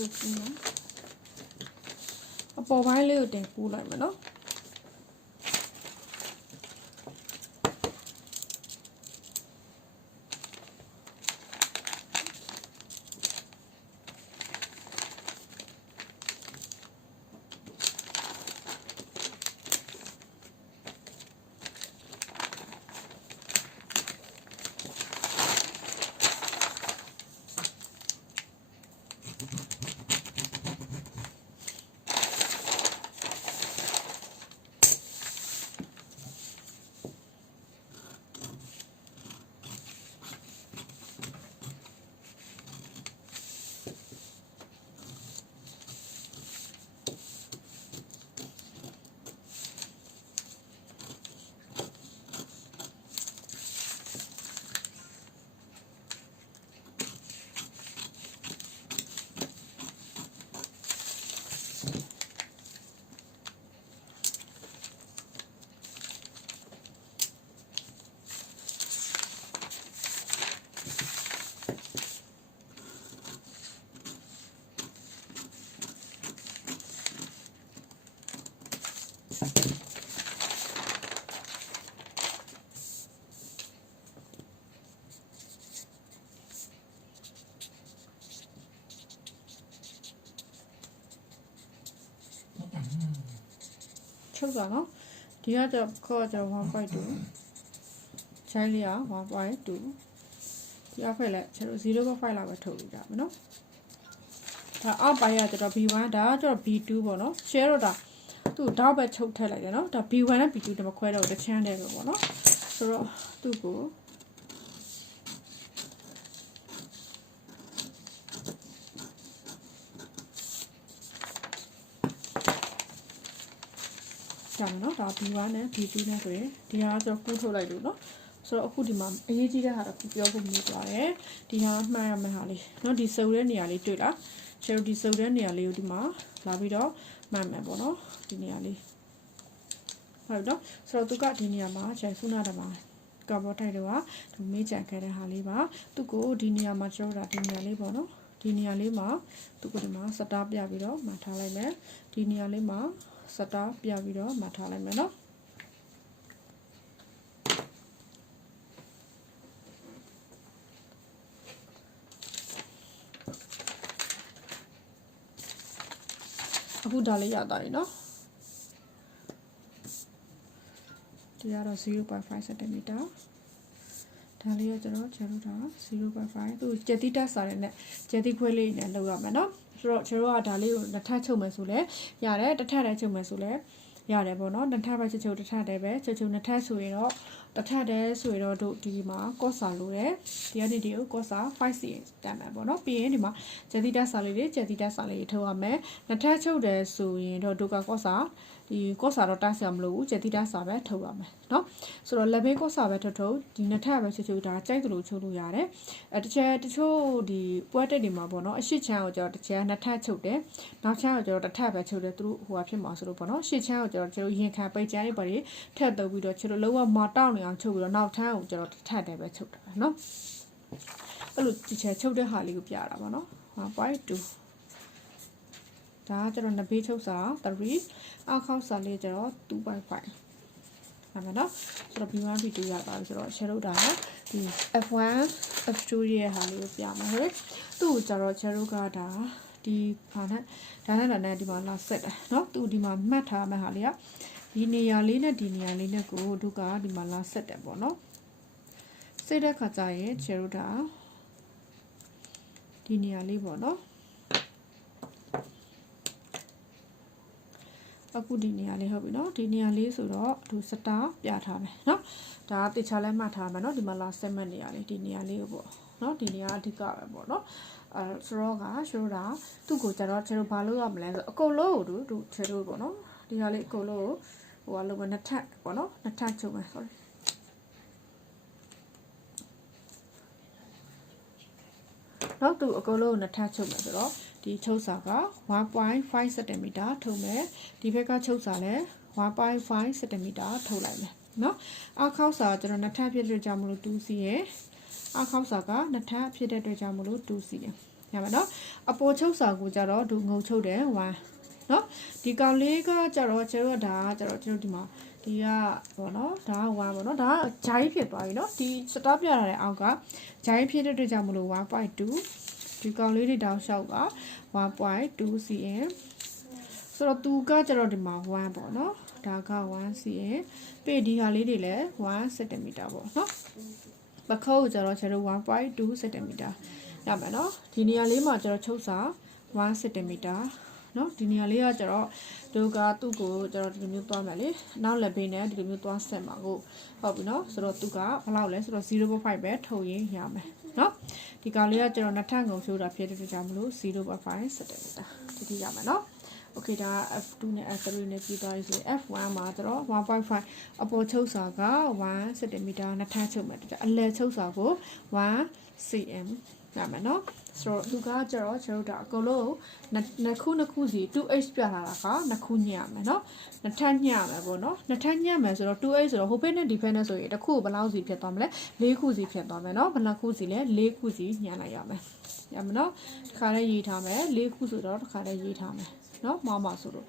လေးကိုပူမယ်အပေါ်ပိုင်းလေးကိုတင်ပူလိုက်မယ်နော်ချုပ်တာနော်ဒီကကျခေါ်ကျ1.2ချိုင်းလေးက1.2ဒီအဖက်လက်ကျတော့0.5လောက်ပဲထုတ်လို့ရမယ်နော်ဒါအောက်ပိုင်းကကျတော့ B1 ဒါကကျတော့ B2 ပေါ့နော် share တော့ဒါသူ့တောက်ပဲချုပ်ထည့်လိုက်တယ်နော်ဒါ B1 နဲ့ B2 တမခွဲတော့တစ်ချမ်းတည်းပဲပေါ့နော်ဆိုတော့သူ့ကိုကျန်နော်ဒါ B1 နဲ့ B2 နဲ့ဆိုရင်ဒီဟာဆိုကူးထုတ်လိုက်လို့နော်ဆိုတော့အခုဒီမှာအရေးကြီးတဲ့ဟာတော့ပြောဖို့မျိုးသွားတယ်ဒီဟာမှတ်ရမယ့်ဟာလေးနော်ဒီစုပ်တဲ့နေရာလေးတွေ့လားကျတော့ဒီစုပ်တဲ့နေရာလေးကိုဒီမှာလာပြီးတော့မှတ်မယ်ပေါ့နော်ဒီနေရာလေးဟုတ်တော့ဆိုတော့သူကဒီနေရာမှာကျန်ခုနကမှာကာဘောတိုက်တော့ကဒီမေးကြံခဲ့တဲ့ဟာလေးပါသူကိုဒီနေရာမှာကျတော့ဒီနေရာလေးပေါ့နော်ဒီနေရာလေးမှာသူကဒီမှာစတားပြပြီးတော့မှတ်ထားလိုက်မယ်ဒီနေရာလေးမှာစတားပြပြီးတော့မှတ်ထားလိုက်မယ်နော်အခုဒါလေးရသွားပြီနော်ဒီကတော့ 0.5 cm ဒါလေးကကျွန်တော်ဒါ 0.5 သူကျက်တိတက်စားတဲ့နဲ့ကျက်တိခွဲလေးနဲ့လောက်ရမယ်နော်ဆိုတော့ကျွန်တော်ကဒါလေးကိုနှစ်ထပ်ချုပ်မယ်ဆိုလဲရတယ်တစ်ထပ်တည်းချုပ်မယ်ဆိုလဲရတယ်ပေါ့နော်နှစ်ထပ်ပဲချုပ်တစ်ထပ်တည်းပဲချုပ်နှစ်ထပ်ဆိုရင်တော့တစ်ထပ်တည်းဆိုရင်တော့တို့ဒီမှာကော့စာလို့တယ်ဒီကနေ့ဒီကိုကော့စာ 5cm တန်မယ်ပေါ့နော်ပြီးရင်ဒီမှာကျက်တိတက်စားလေးတွေကျက်တိတက်စားလေးထုတ်ရမယ်နှစ်ထပ်ချုပ်တယ်ဆိုရင်တော့တို့ကကော့စာဒီကော့စာတော့တက်ဆရာမလို့ဘူးကျက်တိတက်စာပဲထုတ်ရမယ်เนาะဆိုတော့လက်ဘေးကော့စာပဲထုတ်ဒီနှစ်ထပ်ပဲချုပ်ဒါကြိုက်သလိုချုပ်လို့ရတယ်တချို့ဒီပွဲတက်တွေမှာပေါ့เนาะအရှိချမ်းကိုကျတော့တစ်ချမ်းနှစ်ထပ်ချုပ်တယ်နောက်ချမ်းကိုကျတော့တစ်ထပ်ပဲချုပ်တယ်သူတို့ဟိုဟာဖြစ်မှာဆိုလို့ပေါ့เนาะရှစ်ချမ်းကိုကျတော့ကျွန်တော်ရင်ခံပိတ်ချမ်းလေးပါတွေထပ်တုပ်ပြီးတော့ကျွန်တော်လုံးဝမတောက်နေအောင်ချုပ်ပြီးတော့နောက်ထမ်းကိုကျတော့တစ်ထပ်တည်းပဲချုပ်တာเนาะအဲ့လိုဒီချဲချုပ်တဲ့ဟာလေးကိုပြတာပါเนาะ1.2ဒါကျတော့နှစ်ဘေးချုပ်စာ3အောက်ခေါက်စာလေးကျတော့2.5အဲ့မှာနော်ဆိုတော့ B1 B2 ရပါပြီဆိုတော့ချဲလို့ဒါဒီ F1 F2 ရဲ့ဟာလေးကိုပြမှာဟဲ့သူ့ကိုကျတော့ချဲလို့ကဒါဒီဟာနဲ့ဒါနဲ့ဒီမှာလာဆက်တယ်နော်သူဒီမှာမှတ်ထားမယ့်ဟာလေးကဒီနေရာလေးနဲ့ဒီနေရာလေးနဲ့ကိုတို့ကဒီမှာလာဆက်တယ်ပေါ့နော်စိတ်တဲ့ခါကျရင်ချဲလို့ဒါဒီနေရာလေးပေါ့နော်အခုဒီနေရာလေးဟုတ်ပြီเนาะဒီနေရာလေးဆိုတော့သူစတာပြထားမယ်เนาะဒါတေချာလဲမှတ်ထားမယ်เนาะဒီမှာလာဆက်မဲ့နေရာလေးဒီနေရာလေးကိုပေါ့เนาะဒီနေရာအဓိကပဲပေါ့เนาะဆိုတော့ကရှိုးတာသူ့ကိုကျတော့ကျွန်တော်ဘာလို့ရမလဲဆိုအကုန်လုံးကိုတို့ချေလို့ပေါ့เนาะဒီဟာလေးအကုန်လုံးကိုဟိုကလုံးဝနှစ်ထပ်ပေါ့เนาะနှစ်ထပ်ချုပ်မယ် sorry နောက်သူအကုန်လုံးနှစ်ထပ်ချုပ်မယ်ဆိုတော့ဒီချုပ်စာက 1.5 cm ထုတ်မယ်ဒီဘက်ကချုပ်စာလည်း 1.5 cm ထုတ်လိုက်မယ်เนาะအောက်ခေါက်စာကျွန်တော်နှစ်ထပ်ဖြစ်တဲ့ကြောင့်မလို့2စီရယ်အောက်ခေါက်စာကနှစ်ထပ်ဖြစ်တဲ့အတွက်ကြောင့်မလို့2စီရယ် ရမယ်နော်အပေါ်ချုပ်စာကိုကြတော့ဒူငုံချုပ်တယ်1နော်ဒီကောင်လေးကကြတော့ကျတော့ဒါကကြတော့ကျွန်တော်ဒီမှာဒီကပေါ့နော်ဒါက1ပေါ့နော်ဒါကဂျိုင်းဖြစ်သွားပြီနော်ဒီစတားပြထားတဲ့အောက်ကဂျိုင်းဖြစ်တဲ့အတွက်ကြောင့်မလို့ 1.2 ဒီကောင်လေးတွေတောင်လျှောက်က 1.2 cm ဆိုတော့သူကကြတော့ဒီမှာ1ပေါ့နော်ဒါက1 cm ပြီးဒီဟာလေးတွေလည်း1 cm ပေါ့နော်ပခုတ်ကြတော့ကျတော့1.2 cm ရမယ်နော်ဒီနေရာလေးမှာကျတော့ချုပ်စာ1 cm နော်ဒီနေရာလေးကကျတော့သူကသူ့ကိုကျတော့ဒီလိုမျိုးသွားမယ်လေနောက်လက်ဘေးနဲ့ဒီလိုမျိုးသွားဆက်မှာကိုဟုတ်ပြီနော်ဆိုတော့သူကဘယ်လောက်လဲဆိုတော့ 0.5 ပဲထုတ်ရင်ရမယ်နော်ဒီကောင်လေးကကျတော့နှစ်ထပ်ငုံချိုးတာဖြစ်တဲ့အတွက်ကြောင့်မလို့ 0.5 cm ဒီရမယ်နော်โอเคဒါ F2 နဲ့ F3 နဲ့ပြီးသွားပြီဆိုရင် F1 မှာကျတော့ 1.5 အပေါ်ချုပ်စာက1 cm နှစ်ထပ်ချုပ်မယ်အလယ်ချုပ်စာကို1 cm ရမယ်နော်ဆိုတော့သူကကျတော့ကျွန်တော်တို့အကုန်လုံးနှစ်ခုစီ 2h ပြထားတာကနှစ်ခုညှရမယ်နော်နှစ်ထပ်ညှရမယ်ပေါ့နော်နှစ်ထပ်ညှမယ်ဆိုတော့ 2h ဆိုတော့ဟိုဘက်နဲ့ဒီဘက်နဲ့ဆိုရင်တစ်ခုဘယ်လောက်စီဖြစ်သွားမလဲ၄ခုစီဖြစ်သွားမယ်နော်ဘယ်နှခုစီလဲ၄ခုစီညှလိုက်ရမယ်ရမယ်နော်တစ်ခါလေးရေးထားမယ်၄ခုဆိုတော့တစ်ခါလေးရေးထားမယ်နော်မဆိုလို့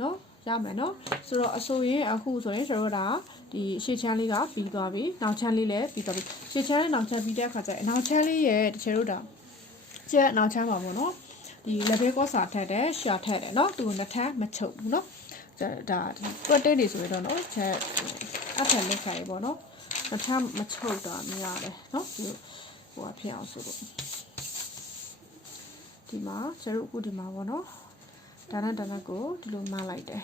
နော်ရမယ်နော်ဆိုတော့အဆိုရင်အခုဆိုရင်ကျွန်တော်တို့ဒီရှေ့ချမ်းလေးကပြီးသွားပြီနောက်ချမ်းလေးလည်းပြီးသွားပြီရှေ့ချမ်းနဲ့နောက်ချမ်းပြီးတဲ့အခါကျရင်နောက်ချမ်းလေးရဲ့တချို့တို့ကျက်နောက်ချမ်းပါပေါ့နော်ဒီလက်ဘေးကောစာထက်တယ်ရှာထက်တယ်နော်သူနှစ်ထပ်မချုပ်ဘူးနော်ဒါကွက်တဲတွေဆိုရင်တော့နော်ချက်အထက်လက်ခိုင်ပေါ့နော်နှစ်ထပ်မချုပ်တာမြရတယ်နော်ဒီဟိုဖြစ်အောင်ဆိုလို့ဒီမှာကျတို့အခုဒီမှာပေါ့နော်ဒါနဲ့ကိုဒီလိုမှလိုက်တယ်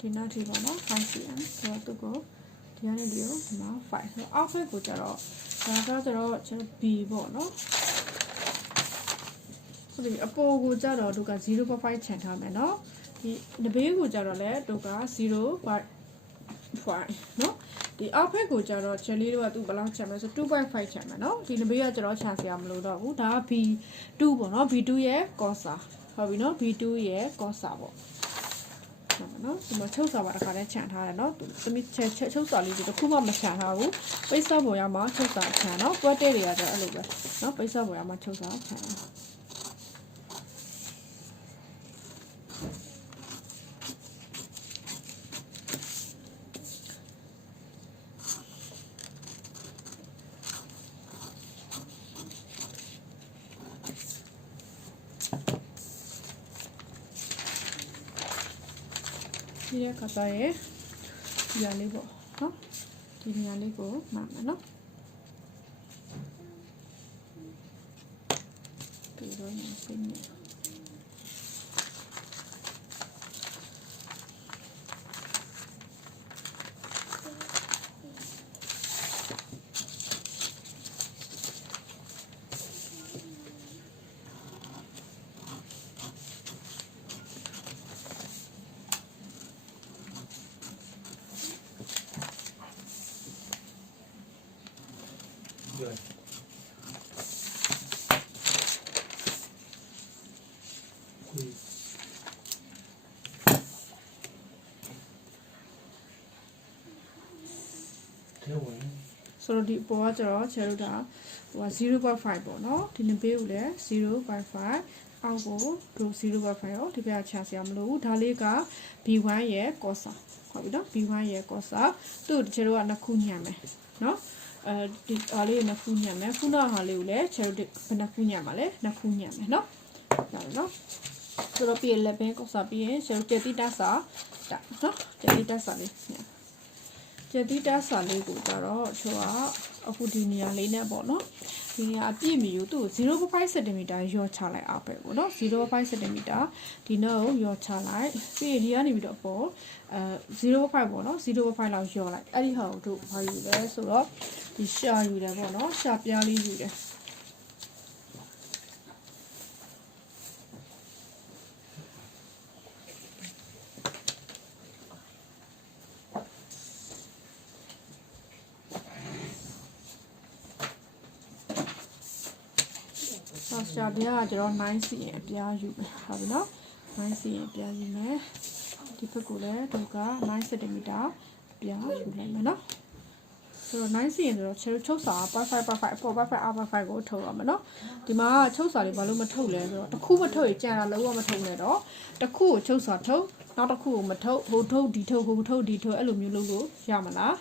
ဒီနောက်ထိပေါ့နော် 5cm ဆိုတော့သူကိုဒီကနေဒီကိုဒီမှာ5ဆိုတော့အောက်ဘက်ကိုကျတော့ဒါကကျတော့ကျွန်တော် B ပေါ့နော်ဆိုဒီအပေါ်ကိုကျတော့သူက 0.5 ချန်ထားမယ်နော်ဒီနဘေးကိုကျတော့လည်းသူက 0.5 နော်ဒီအောက်ဘက်ကိုကျတော့ချက်လေးတို့ကသူဘယ်လောက်ချန်မလဲဆို 2.5 ချန်မယ်နော်ဒီနဘေးကကျတော့ချန်စရာမလိုတော့ဘူးဒါက B2 ပေါ့နော် B2 ရဲ့ cosa ဟုတ်ပြီနော် B2 ရဲ့ cosa ပေါ့နော်ဒီမှာချုပ်စာပါတစ်ခါတည်းခြံထားတယ်နော်သမီးချုပ်စာလေးတွေတစ်ခုမှမခြံထားဘူးပိတ်စောပေါ်ရမှာချုပ်စာခြံနော်ပွက်တဲ့တွေကကျတော့အဲ့လိုပဲနော်ပိတ်စောပေါ်ရမှာချုပ်စာခြံဒီရခါသားရဲ့ဒီရလေးပေါ့နော်ဒီနေရာလေးကိုမှတ်မယ်နော်ပြီးတော့ရစင်းနေGood. ဆိုတော့ဒီအပေါ်ကကျတော့ချေတို့တာဟို0.5ပေါ့နော်ဒီနဘေးကိုလည်း 0.5 အောက်ကိုတို့ 0.5 ရောဒီဘက်ကချစရာမလိုဘူးဒါလေးက B1 ရဲ့ cosa ဟုတ်ပြီနော် B1 ရဲ့ cosa သူ့ချေတို့ကနှစ်ခုညံမယ်နော်ဒီအားလေးနှစ်ခုညံမယ်ခုနဟာလေးကိုလည်းချေတို့ဘယ်နှစ်ခုညံမှာလဲနှစ်ခုညံမယ်နော်ဟုတ်ပြီနော်ဆိုတော့ပြီးလက်ဘင်း cosa ပြီးရင်ချေတို့တက်တိတစာတာနော်တက်တိတစာလေးညံကျတိတစာလေးကိုကြတော့ချို့ကအခုဒီနေရာလေးနဲ့ပေါ့နော်ဒီ ဒီနေရာအပြည့်မီယူသူ့0.5 cm ရောချလိုက်အောင်ပဲပေါ့နော်0.5 cm ဒီနောက်ရောချလိုက်ပြီးဒီကနေပြီးတော့ပေါ့0.5ပေါ့နော်0.5လောက်ရောလိုက်အဲ့ဒီဟာကိုတို့ဘာယူလဲဆိုတော့ဒီရှာယူတယ်ပေါ့နော်ရှာပြားလေးယူတယ်ရှာပြားကကျတော့9စီရင်အပြားယူမယ်ဟုတ်ပြီနော်9စီရင်အပြားယူမယ်ဒီဘက်ကလည်းတို့က9 cm အပြားယူလိုက်မယ်နော်ဆိုတော့9စီရင်ဆိုတော့ချုပ်စာperfect အပေါ် perfect ကိုထုတ်ရမယ်နော်ဒီမှာချုပ်စာလေးဘာလို့မထုတ်လဲဆိုတော့တစ်ခုမထုတ်ရင်ကြံတာလုံးဝမထုတ်နဲ့တော့တစ်ခုကိုချုပ်စာထုတ်နောက်တစ်ခုကိုမထုတ်ဟိုထုတ်ဒီထုတ်ဟိုထုတ်ဒီထုတ်အဲ့လိုမျိုးလုပ်လို့ရမလား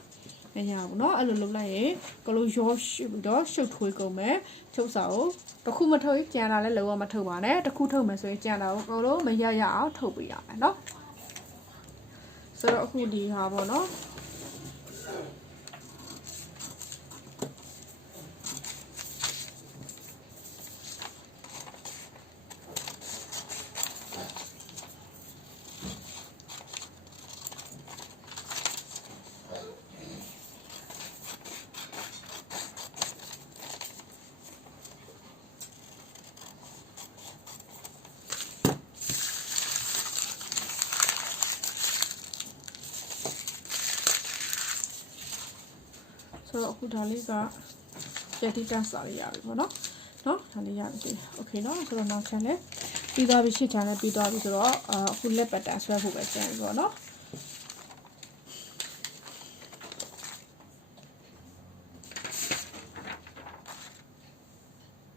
မရဘူးเนาะအဲ့လိုလုပ်လိုက်ရင်ကလို့ရောပြီးတော့ရှုပ်ထွေးကုန်မယ်ချုပ်စာကိုတစ်ခုမထုတ်ရင်ကြံတာလည်းလုံးဝမထုတ်ပါနဲ့တစ်ခုထုတ်မယ်ဆိုရင်ကြံတာကိုကိုလို့မရရအောင်ထုတ်ပေးရမယ်เนาะဆိုတော့အခုဒီဟာပေါ့เนาะဆိုတော့အခုဒါလေးကကြက်တိတက်စာလေးရပြီပေါ့နော်ဒါလေးရပြီโอเคเนาะဆိုတော့နောက်ချက်လဲပြီးသွားပြီရှစ်ချာလည်းပြီးသွားပြီဆိုတော့အခုလက်ပတ်တန်ဆွဲဖို့ပဲကျန်ပြီပေါ့နော်